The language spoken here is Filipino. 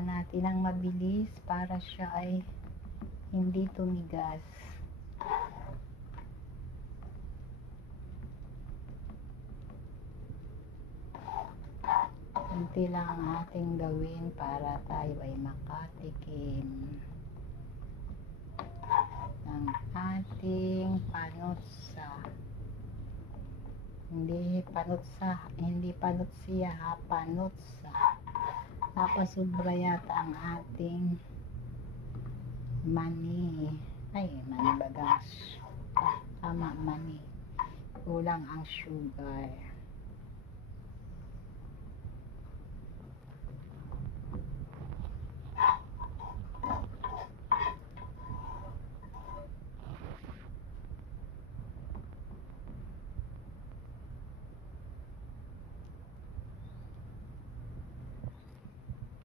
natin ng mabilis para siya ay hindi tumigas. Kunti lang ang ating gawin para tayo ay makatikim ng ating panutsa. Hindi panutsia ha, panutsa. Napasubra yata ang ating mani. Ay, mani bagang. Tama, mani. Kulang ang sugar.